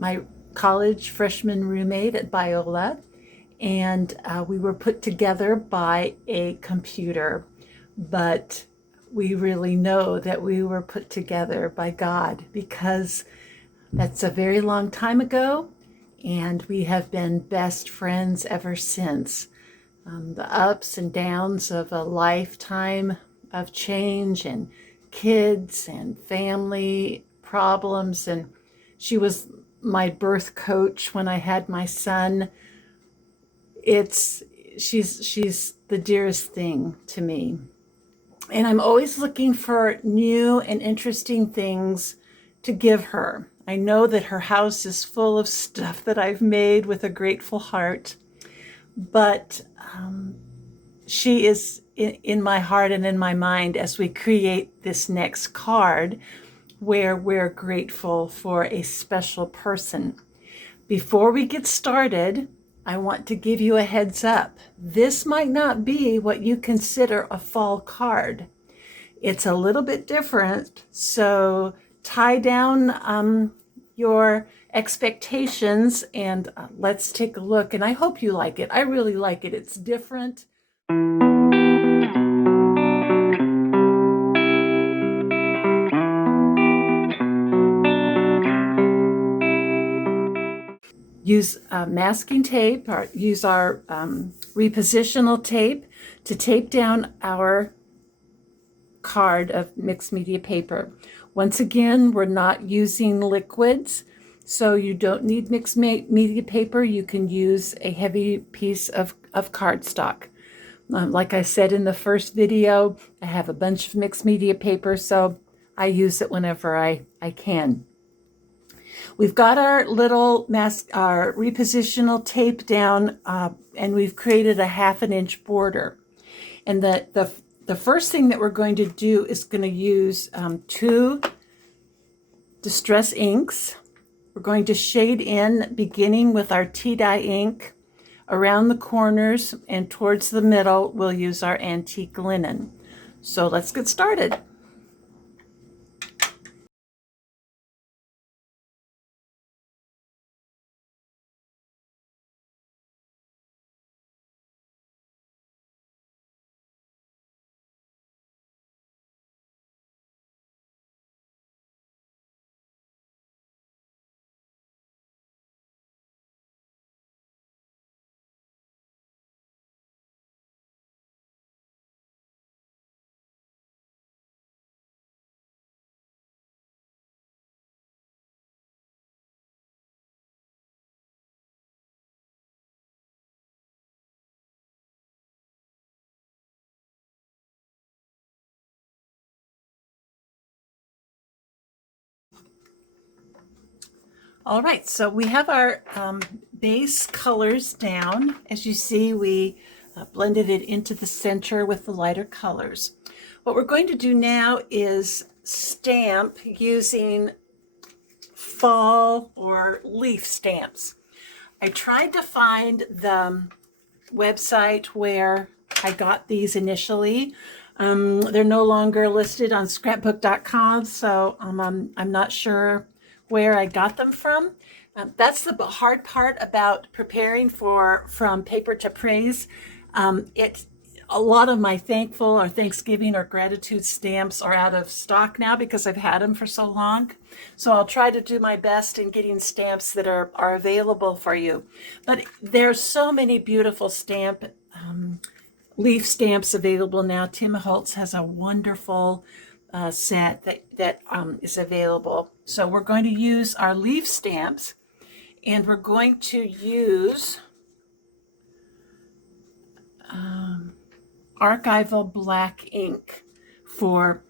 my college freshman roommate at Biola, and we were put together by a computer, but we really know that we were put together by God, because that's a very long time ago, and we have been best friends ever since. The ups and downs of a lifetime of change and kids and family problems. And she was my birth coach when I had my son. It's she's the dearest thing to me. And I'm always looking for new and interesting things to give her. I know that her house is full of stuff that I've made with a grateful heart, but she is in my heart and in my mind as we create this next card where we're grateful for a special person. Before we get started, I want to give you a heads up. This might not be what you consider a fall card. It's a little bit different, so tie down your expectations and let's take a look. And I hope you like it. I really like it. It's different. Use masking tape, or use our repositional tape to tape down our card of mixed media paper. Once again, we're not using liquids, so you don't need mixed media paper. You can use a heavy piece of cardstock. Like I said in the first video, I have a bunch of mixed media paper, so I use it whenever I can. We've got our little our repositional tape down, and we've created a 1/2 inch border. And the first thing that we're going to do is going to use 2 distress inks. We're going to shade in, beginning with our tea dye ink. Around the corners and towards the middle, we'll use our antique linen. So let's get started. All right, so we have our base colors down. As you see, we blended it into the center with the lighter colors. What we're going to do now is stamp using fall or leaf stamps. I tried to find the website where I got these initially. They're no longer listed on scrapbook.com, so I'm not sure where I got them from. That's the hard part about preparing from paper to praise. It's a lot of my thankful or Thanksgiving or gratitude stamps are out of stock now because I've had them for so long. So I'll try to do my best in getting stamps that are available for you. But there's so many beautiful leaf stamps available now. Tim Holtz has a wonderful set that is available. So we're going to use our leaf stamps, and we're going to use archival black ink for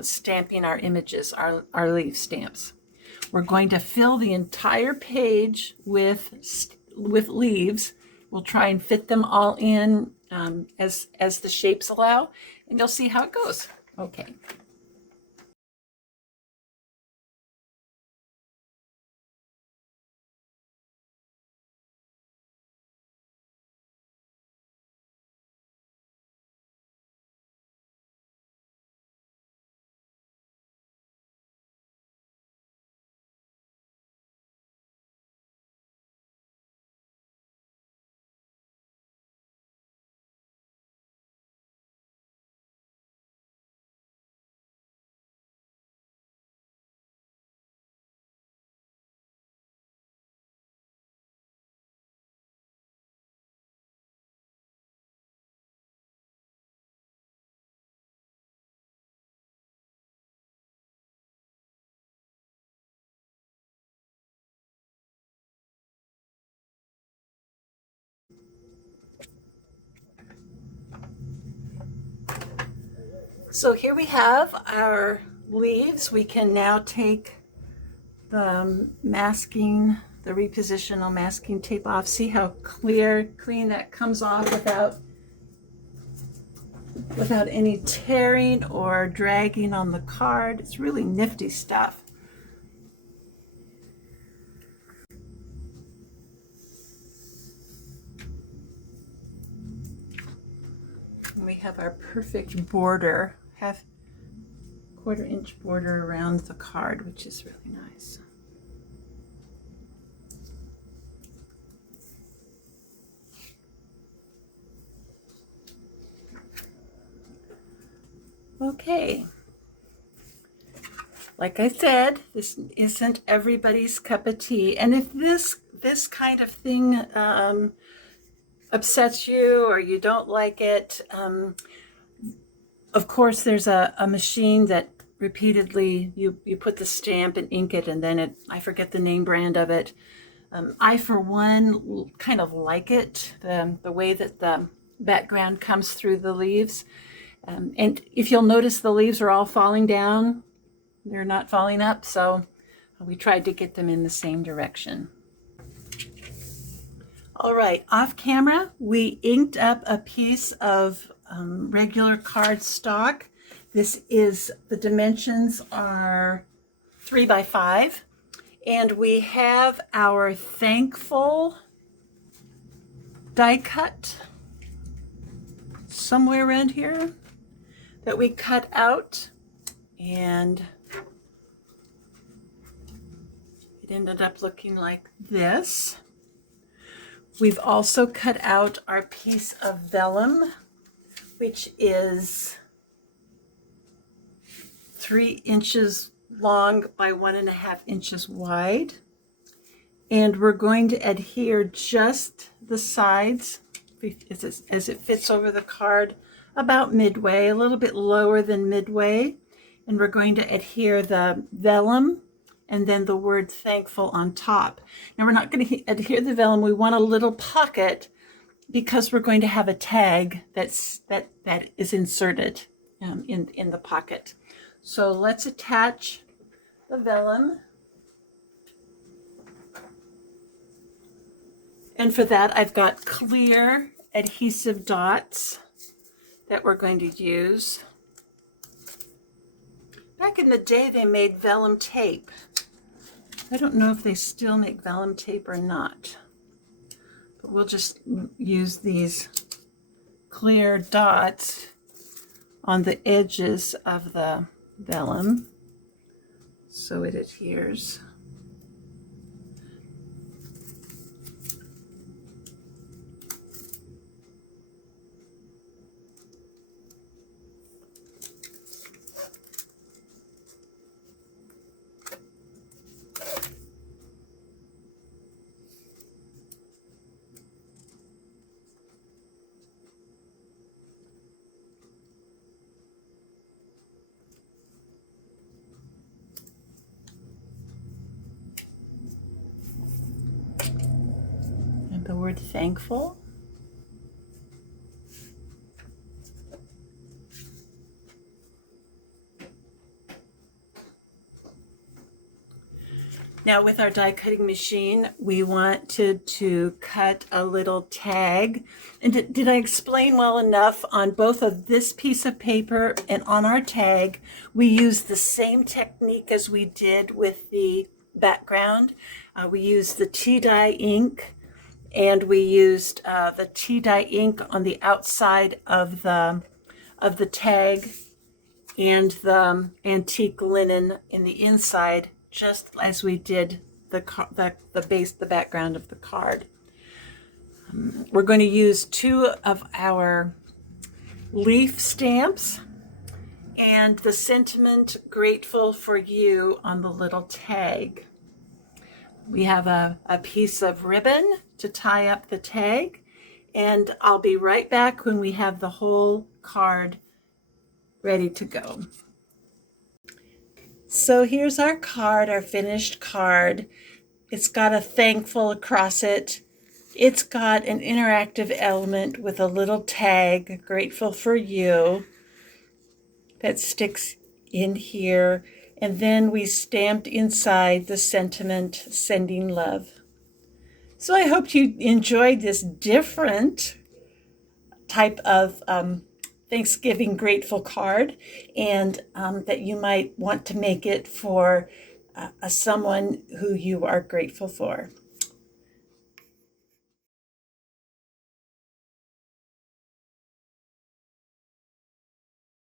stamping our images, our leaf stamps. We're going to fill the entire page with leaves. We'll try and fit them all in as the shapes allow, and you'll see how it goes. Okay. So here we have our leaves. We can now take the masking, the repositional masking tape off. See how clean that comes off without any tearing or dragging on the card. It's really nifty stuff. And we have our perfect border, half quarter-inch border around the card, which is really nice. Okay. Like I said, this isn't everybody's cup of tea. And if this kind of thing upsets you or you don't like it, of course there's a machine that repeatedly you put the stamp and ink it, and then I forget the name brand of it. I, for one, kind of like it, the way that the background comes through the leaves. And if you'll notice, the leaves are all falling down. They're not falling up, so we tried to get them in the same direction. All right, off camera, we inked up a piece of regular cardstock. The dimensions are 3 by 5, and we have our Thankful die cut somewhere around here that we cut out, and it ended up looking like this. We've also cut out our piece of vellum, which is 3 inches long by 1.5 inches wide. And we're going to adhere just the sides as it fits over the card about midway, a little bit lower than midway. And we're going to adhere the vellum and then the word thankful on top. Now we're not going to adhere the vellum. We want a little pocket because we're going to have a tag that is inserted in the pocket. So let's attach the vellum. And for that, I've got clear adhesive dots that we're going to use. Back in the day, they made vellum tape. I don't know if they still make vellum tape or not, but we'll just use these clear dots on the edges of the vellum so it adheres. The word thankful. Now with our die cutting machine, we wanted to cut a little tag. And did I explain well enough on both of this piece of paper and on our tag? We used the same technique as we did with the background. We used the tea dye ink, and we used the tea dye ink on the outside of the tag and the antique linen in the inside, just as we did the background of the card. We're going to use 2 of our leaf stamps and the sentiment "Grateful for You" on the little tag. We have a piece of ribbon to tie up the tag, and I'll be right back when we have the whole card ready to go. So here's our card, our finished card. It's got a thankful across it. It's got an interactive element with a little tag, "Grateful for You." that sticks in here. And then we stamped inside the sentiment, sending love. So I hope you enjoyed this different type of Thanksgiving grateful card, and that you might want to make it for someone who you are grateful for.